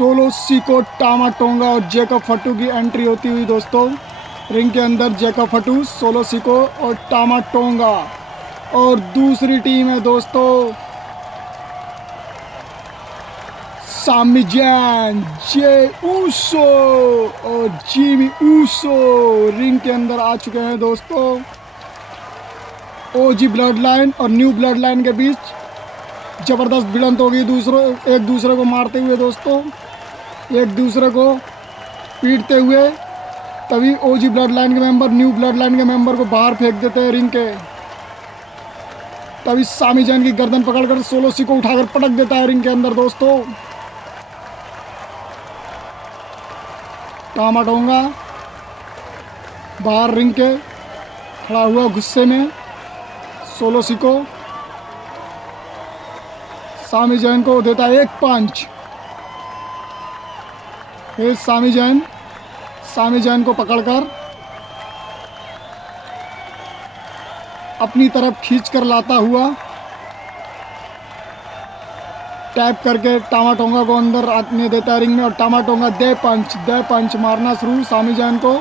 Solo Seiko टामाटोंगा और Jacob फटू की entry होती हुई दोस्तों रिंग के अंदर। जैकब फटू, सोलो सीको और टामाटोंगा। और दूसरी टीम है दोस्तों सामी जैन, जे ऊसो और जिमी ऊसो रिंग के अंदर आ चुके हैं दोस्तों। ओजी ब्लड लाइन और न्यू ब्लड लाइन के बीच जबरदस्त भिड़ंत होगी, एक दूसरे को मारते हुए दोस्तों, एक दूसरे को पीटते हुए। तभी ओजी ब्लड लाइन के मेंबर न्यू ब्लड लाइन के मेंबर को बाहर फेंक देते हैं रिंग के। तभी सामी जैन की गर्दन पकड़कर सोलो सी को उठाकर पटक देता है रिंग के अंदर दोस्तों। टामाटोंगा बाहर रिंग के खड़ा हुआ गुस्से में। सोलो सी को सामी जैन को देता है एक पंच। फिर सामी जैन को पकड़कर अपनी तरफ खींचकर लाता हुआ टैप करके टामाटोंगा को अंदर आने देता है रिंग में। और टामाटोंगा दे पंच मारना शुरू सामी जैन को।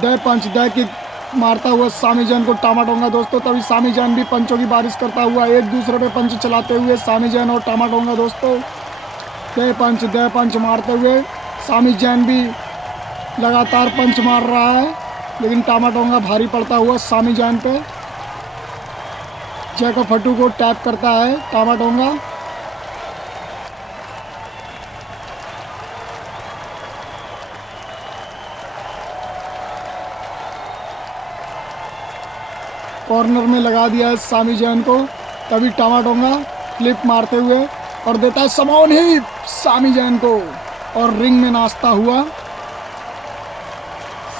दे पंच दे किक मारता हुआ सामी जैन को टामाटोंगा दोस्तों। तभी सामी जैन भी पंचों की बारिश करता हुआ एक दूसरे पे पंच चलाते हुए सामी जैन और टामाटोंगा दोस्तों दे पंच मारते हुए सामी जैन भी लगातार पंच मार रहा है, लेकिन टामाटोंगा भारी पड़ता हुआ सामी जैन पे। जैकब फटू को टैप करता है टामाटोंगा। कॉर्नर में लगा दिया है सामी जैन को। तभी टामाटोंगा फ्लिप मारते हुए और देता है समोन हिप सामी जैन को। और रिंग में नाचता हुआ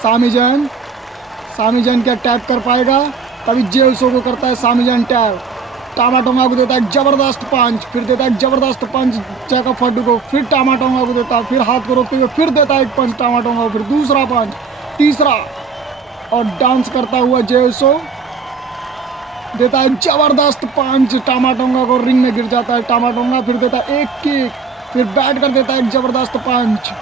सामी जैन क्या टैप कर पाएगा? तभी जे उसो को करता है सामी जैन टैप। टामाटोंगा को देता है एक जबरदस्त पंच, फिर देता है एक जबरदस्त पंच जैकब फटू को, फिर टामाटोंगा को देता है, फिर हाथ को रोकते हुए फिर देता है एक पंच टामाटोंगा को, फिर दूसरा पंच, तीसरा। और डांस करता हुआ जे उसो देता है जबरदस्त पंच टामाटोंगा को, रिंग में गिर जाता है टामाटोंगा। फिर देता है एक किक, फिर बैठ कर देता है एक जबरदस्त पंच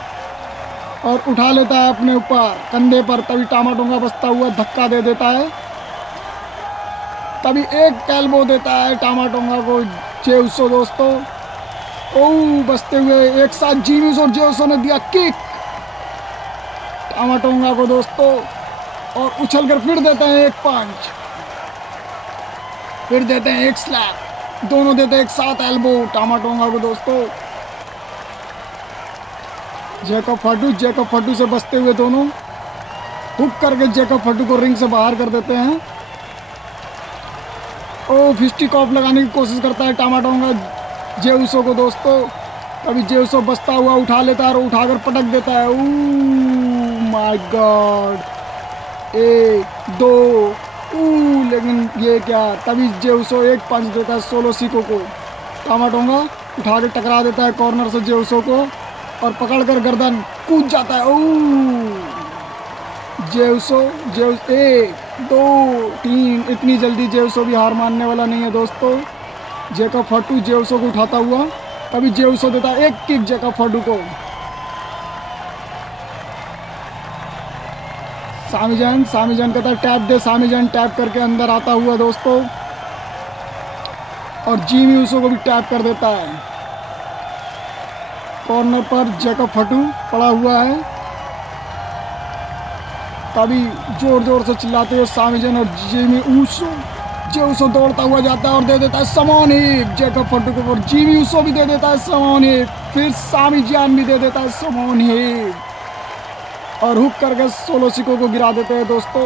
और उठा लेता है अपने ऊपर कंधे पर। तभी टामाटोंगा बचता हुआ धक्का दे देता है। तभी एक एल्बो देता है टामाटोंगा को जे उसो दोस्तों। ओ बचते हुए एक साथ जीनिस और जे उसो ने दिया किक टामाटोंगा को दोस्तों और उछलकर फिर देते हैं एक पंच, फिर देते हैं एक स्लैप, दोनों देते हैं एक साथ एल्बो टामाटोंगा को दोस्तों। जैकब फटू से बचते हुए दोनों हुक करके जैकब फटू को रिंग से बाहर कर देते हैं। ओ फिस्टिक ऑफ लगाने की कोशिश करता है टामाटोंगा जे उसो को दोस्तों। तभी जे उसो बचता हुआ उठा लेता है और उठाकर पटक देता है। ओह माय गॉड, एक दो लेकिन ये क्या। तभी जे उसो एक पंच देता है सोलो सीको को। टामाटोंगा उठा के टकरा देता है कॉर्नर से जे उसो को और पकड़कर गर्दन कूद जाता है। ओह जे उसो एक दो तीन, इतनी जल्दी जे उसो भी हार मानने वाला नहीं है दोस्तों। जैकब फटू जे उसो को उठाता हुआ, तभी जे उसो देता है एक किक जैकब फटू को। सामी जैन कहता है टैप दे। सामी जैन टैप करके अंदर आता हुआ दोस्तों और जिमी ऊसो को भी टैप कर देता है। कॉर्नर पर जैकब फटू पड़ा हुआ है। तभी जोर जोर से चिल्लाते हुए सामी जैन और जिमी ऊसो दौड़ता हुआ जाता है और दे देता है समोन हिप जैकब फटू को, और जिमी ऊसो भी दे देता है समोन हिप, फिर सामी जैन भी दे देता है समोन हिप और हुक करके सोलो सिको को गिरा देते हैं दोस्तों।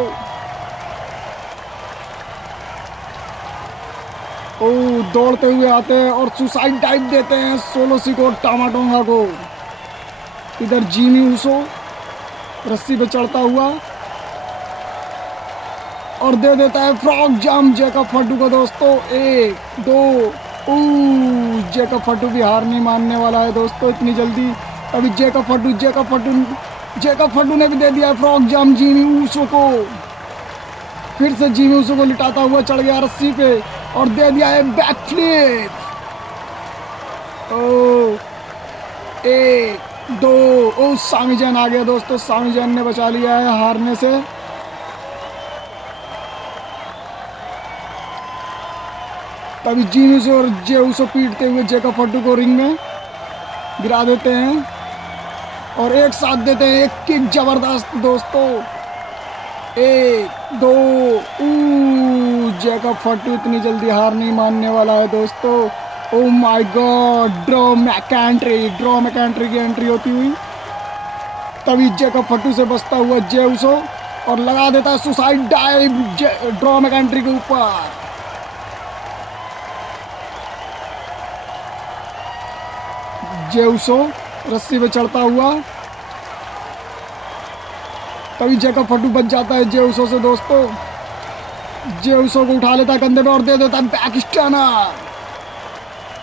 ओ दौड़ते हुए आते हैं और सुसाइड डाइव देते हैं सोलो सिको और टामाटोंगा को। इधर जिमी ऊसो रस्सी पे चढ़ता हुआ और दे देता है फ्रॉग जंप जैकब फटू को दोस्तों। एक दो जैकब फटू भी हार नहीं मानने वाला है दोस्तों इतनी जल्दी। अभी जैकब फटू ने भी दे दिया फ्रॉग जंप जिमी ऊसो को। फिर से जिमी ऊसो को लिटाता हुआ चढ़ गया रस्सी पे और दे दिया है बैक फ्लिप। एक दो। ओ सामी जैन आ गया दोस्तों, सामी जैन ने बचा लिया है हारने से। तभी जीनस और जेउसो पीटते हुए जेकब फट्टू को रिंग में गिरा देते हैं और एक साथ देते हैं एक किक जबरदस्त दोस्तों। एक दो। जेकब फट्टू इतनी जल्दी हार नहीं मानने वाला है दोस्तों। ओ माय गॉड, ड्रॉ मैकेंट्री की एंट्री होती हुई। तभी जेकब फट्टू से बचता हुआ जेउसो और लगा देता है सुसाइड डाइव ड्रॉ मैकेंट्री के ऊपर। जेउसो रस्सी पे चढ़ता हुआ। तभी जेकब फट्टू बच जाता है जेउसो से दोस्तों। जेउसो को उठा लेता है कंधे पे और दे देता है बैक स्टैनर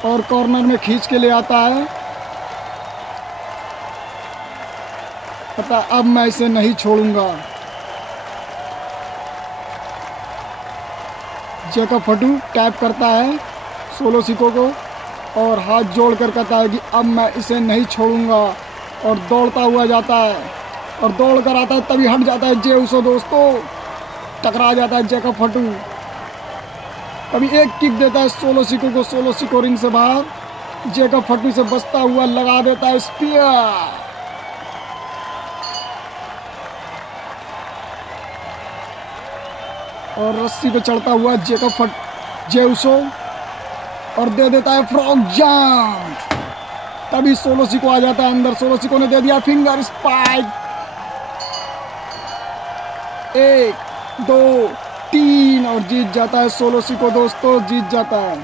और कॉर्नर में खींच के ले आता है। पता अब मैं इसे नहीं छोड़ूंगा। जेकब फट्टू टैप करता है सोलो सिको को और हाथ जोड़कर कहता है कि अब मैं इसे नहीं छोड़ूंगा और दौड़ता हुआ जाता है और दौड़ कर आता है। तभी हट जाता है जेउसो दोस्तों, टकरा जाता है जेकब फट्टू। तभी एक किक देता है सोलो सिको को, सोलो सिको रिंग से बाहर। जेकब फट्टू से बचता हुआ लगा देता है स्पीयर और रस्सी पे चढ़ता हुआ जेउसो और दे देता है फ्रॉग जंप। तभी सोलो सिको आ जाता है अंदर। सोलो सिको ने दे दिया फिंगर स्पाइक। एक दो तीन और जीत जाता है सोलो सिको दोस्तों, जीत जाता है।